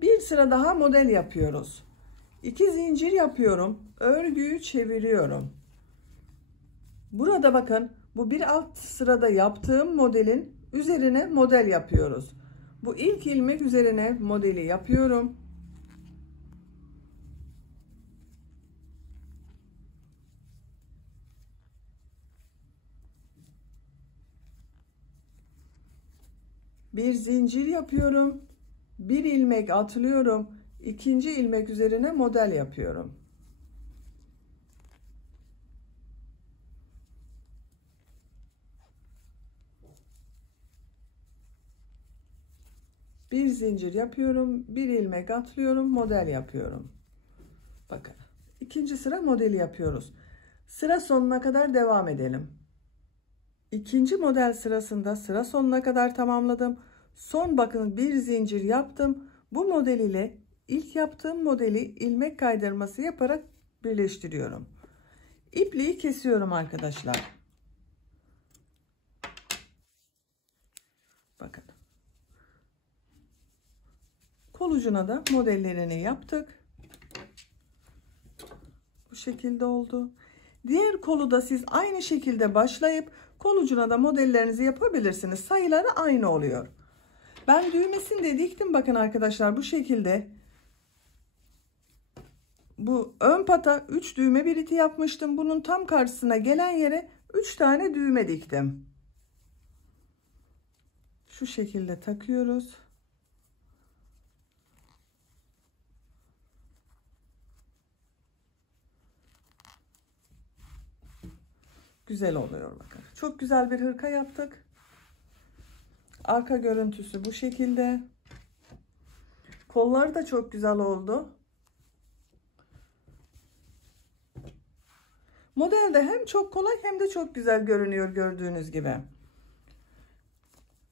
Bir sıra daha model yapıyoruz. 2 zincir yapıyorum. Örgüyü çeviriyorum. Burada bakın bu bir alt sırada yaptığım modelin üzerine model yapıyoruz. Bu ilk ilmek üzerine modeli yapıyorum. Bir zincir yapıyorum. Bir ilmek atlıyorum. İkinci ilmek üzerine model yapıyorum. Bir zincir yapıyorum. Bir ilmek atlıyorum. Model yapıyorum. Bakın. İkinci sıra modeli yapıyoruz. Sıra sonuna kadar devam edelim. İkinci model sırasında sıra sonuna kadar tamamladım. Son bakın bir zincir yaptım. Bu model ile ilk yaptığım modeli ilmek kaydırması yaparak birleştiriyorum. İpliği kesiyorum arkadaşlar. Bakın. Kol ucuna da modellerini yaptık. Bu şekilde oldu. Diğer kolu da siz aynı şekilde başlayıp kol ucuna da modellerinizi yapabilirsiniz. Sayıları aynı oluyor. Ben düğmesini de diktim bakın arkadaşlar bu şekilde. Bu ön pata 3 düğme biriti yapmıştım. Bunun tam karşısına gelen yere 3 tane düğme diktim. Şu şekilde takıyoruz. Güzel oluyor bakın. Çok güzel bir hırka yaptık. Arka görüntüsü bu şekilde. Kolları da çok güzel oldu. Modelde hem çok kolay hem de çok güzel görünüyor gördüğünüz gibi.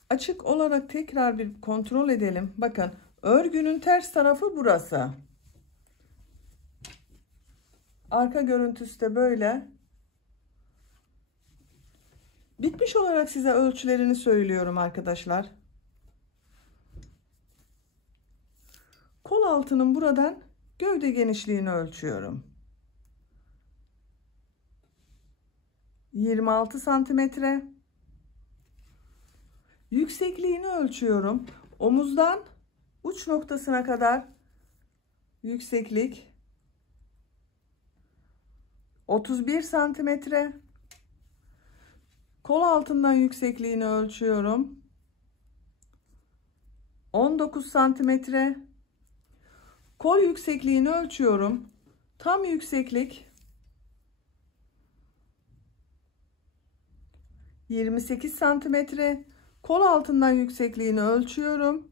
Açık olarak tekrar bir kontrol edelim. Bakın örgünün ters tarafı burası. Arka görüntüsü de böyle. Bitmiş olarak size ölçülerini söylüyorum arkadaşlar. Kol altının buradan gövde genişliğini ölçüyorum. 26 santimetre. Yüksekliğini ölçüyorum. Omuzdan uç noktasına kadar yükseklik 31 santimetre. Kol altından yüksekliğini ölçüyorum. 19 santimetre. Kol yüksekliğini ölçüyorum. Tam yükseklik 28 santimetre. Kol altından yüksekliğini ölçüyorum.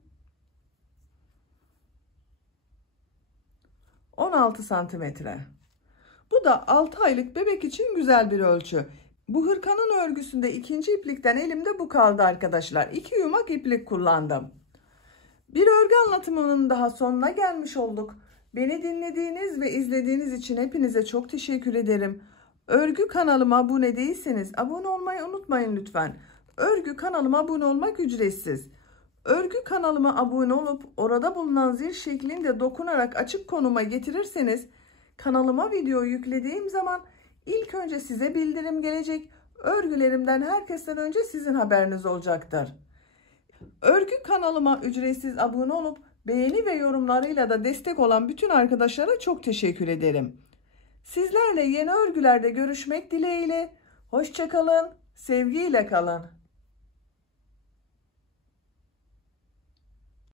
16 santimetre. Bu da 6 aylık bebek için güzel bir ölçü. Bu hırkanın örgüsünde ikinci iplikten elimde bu kaldı arkadaşlar. 2 yumak iplik kullandım. Bir örgü anlatımının daha sonuna gelmiş olduk. Beni dinlediğiniz ve izlediğiniz için hepinize çok teşekkür ederim. Örgü kanalıma abone değilseniz abone olmayı unutmayın lütfen. Örgü kanalıma abone olmak ücretsiz. Örgü kanalıma abone olup orada bulunan zil şeklinde dokunarak açık konuma getirirseniz kanalıma video yüklediğim zaman ilk önce size bildirim gelecek. Örgülerimden herkesten önce sizin haberiniz olacaktır. Örgü kanalıma ücretsiz abone olup beğeni ve yorumlarıyla da destek olan bütün arkadaşlara çok teşekkür ederim. Sizlerle yeni örgülerde görüşmek dileğiyle. Hoşça kalın, sevgiyle kalın.